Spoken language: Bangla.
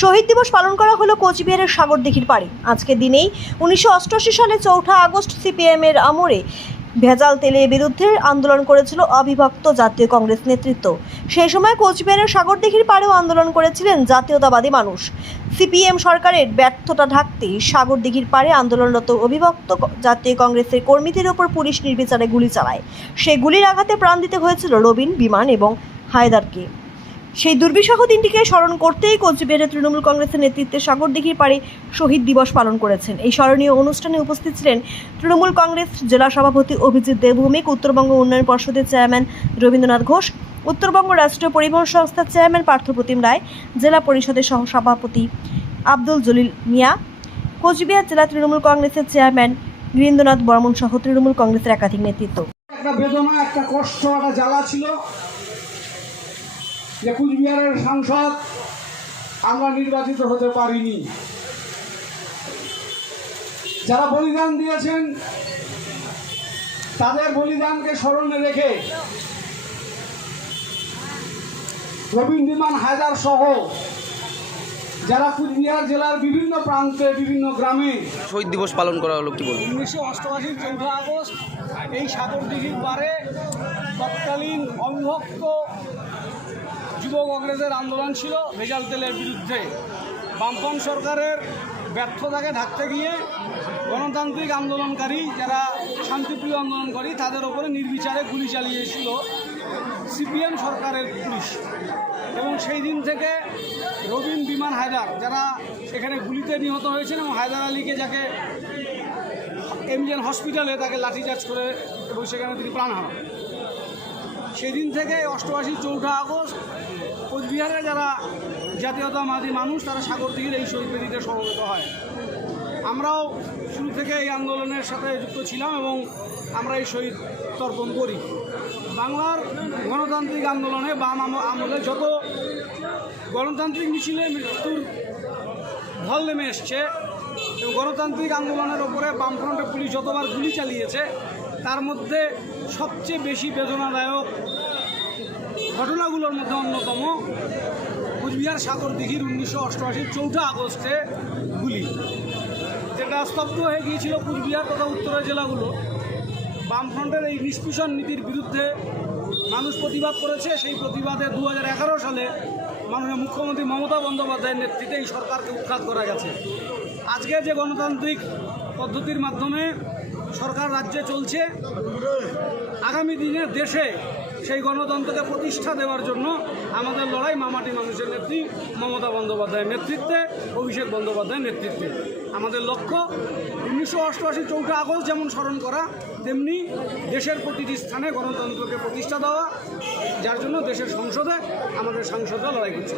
শহীদ দিবস পালন করা হলো কোচবিহারের সাগরদিঘির পাড়ে। আজকের দিনেই উনিশশো অষ্টআশি সালে চৌঠা আগস্ট সিপিএম এর আমরে ভেজাল তেলের বিরুদ্ধে আন্দোলন করেছিল অবিভক্ত জাতীয় কংগ্রেস নেতৃত্ব। সেই সময় কোচবিহারের সাগরদিঘির পাড়েও আন্দোলন করেছিলেন জাতীয়তাবাদী মানুষ। সিপিএম সরকারের ব্যর্থতা ঢাকতে সাগরদিঘির পাড়ে আন্দোলনরত অবিভক্ত জাতীয় কংগ্রেসের কর্মীদের ওপর পুলিশ নির্বিচারে গুলি চালায়। সেই গুলির আঘাতে প্রাণ দিতে হয়েছিল রবিন বিমান এবং হায়দারকে। সেই দুর্বিষহ দিনটিকে স্মরণ করতেই কোচবিহারে তৃণমূল কংগ্রেসের নেতৃত্বে সাগরদিঘির পাড়ে শহীদ দিবস পালন করেছেন। এই স্মরণীয় অনুষ্ঠানে উপস্থিত ছিলেন তৃণমূল কংগ্রেস জেলা সভাপতি অভিজিৎ দেবভৌমিক, উত্তরবঙ্গ উন্নয়ন পর্ষদের চেয়ারম্যান রবীন্দ্রনাথ ঘোষ, উত্তরবঙ্গ রাষ্ট্রীয় পরিবহন সংস্থার চেয়ারম্যান পার্থপ্রতিম রায়, জেলা পরিষদের সহসভাপতি আব্দুল জলিল মিয়া, কোচবিহার জেলা তৃণমূল কংগ্রেসের চেয়ারম্যান বীরেন্দ্রনাথ বর্মন সহ তৃণমূল কংগ্রেসের একাধিক নেতৃত্ব। একটা বেদনা, একটা কষ্ট, একটা জ্বালা ছিল। যে কুচবিহারের সাংসদ আমরা নির্বাচিত হতে পারিনি। যারা বলিদান দিয়েছেন তাদের বলিদানকে স্মরণে রেখে রবীন বিমান হায়দার সহ যারা কুচবিহার জেলার বিভিন্ন প্রান্তে বিভিন্ন গ্রামে শহীদ দিবস পালন করা হলো কি বলব উনিশশো অষ্টআশির চৌঠা আগস্ট এই সাগরদিঘির পারে তৎকালীন অবিভক্ত যুব কংগ্রেসের আন্দোলন ছিল ভেজাল তেলের বিরুদ্ধে। বামপন সরকারের ব্যর্থতাকে ঢাকতে গিয়ে গণতান্ত্রিক আন্দোলনকারী যারা শান্তিপ্রিয় আন্দোলনকারী, তাদের ওপরে নির্বিচারে গুলি চালিয়েছিল সিপিএম সরকারের পুলিশ। এবং সেই দিন থেকে রবিন বিমান হায়দার, যারা এখানে গুলিতে নিহত হয়েছেন এবং হায়দার আলীকে যাকে এমজিএন হসপিটালে তাকে লাঠিচার্জ করে এবং সেখানে তিনি প্রাণ হারান। সেদিন থেকে অষ্টআশি, চৌঠা আগস্ট কোচবিহারে যারা জাতীয়তাবাদী মানুষ, তারা সাগরদিঘির এই শহীদ বেদিতে সমবেত হয়। আমরাও শুরু থেকে এই আন্দোলনের সাথে যুক্ত ছিলাম এবং আমরা এই শহীদ তর্পণ করি। বাংলার গণতান্ত্রিক আন্দোলনে বাম আম- আমলে যত গণতান্ত্রিক মিছিলে মৃত্যুর ঢল নেমে এসছে গণতান্ত্রিক আন্দোলনের ওপরে বামফ্রন্টের পুলিশ যতবার গুলি চালিয়েছে তার মধ্যে সবচেয়ে বেশি বেদনাদায়ক ঘটনাগুলোর মধ্যে অন্যতম কুচবিহার সাগর দিঘির উনিশশো অষ্টআশির চৌঠা আগস্টে গুলি। যেটা স্তব্ধ হয়ে গিয়েছিল কুচবিহার তথা উত্তরা জেলাগুলো। বামফ্রন্টের এই নিষ্পিষণ নীতির বিরুদ্ধে মানুষ প্রতিবাদ করেছে। সেই প্রতিবাদে দু হাজার এগারো সালে মাননীয় মুখ্যমন্ত্রী মমতা বন্দ্যোপাধ্যায়ের নেতৃত্বে এই সরকারকে উৎখাত করা গেছে। আজকে যে গণতান্ত্রিক পদ্ধতির মাধ্যমে সরকার রাজ্যে চলছে। আগামী দিনে দেশে সেই গণতন্ত্রকে প্রতিষ্ঠা দেওয়ার জন্য আমাদের লড়াই মামাটি মানুষের নেত্রী, মমতা বন্দ্যোপাধ্যায়ের নেতৃত্বে, অভিষেক বন্দ্যোপাধ্যায়ের নেতৃত্বে। আমাদের লক্ষ্য, উনিশশো অষ্টআশি চৌঠা আগস্ট যেমন স্মরণ করা, তেমনি দেশের প্রতিটি স্থানে গণতন্ত্রকে প্রতিষ্ঠা দেওয়া, যার জন্য দেশের সংসদে আমাদের সাংসদরা লড়াই করছে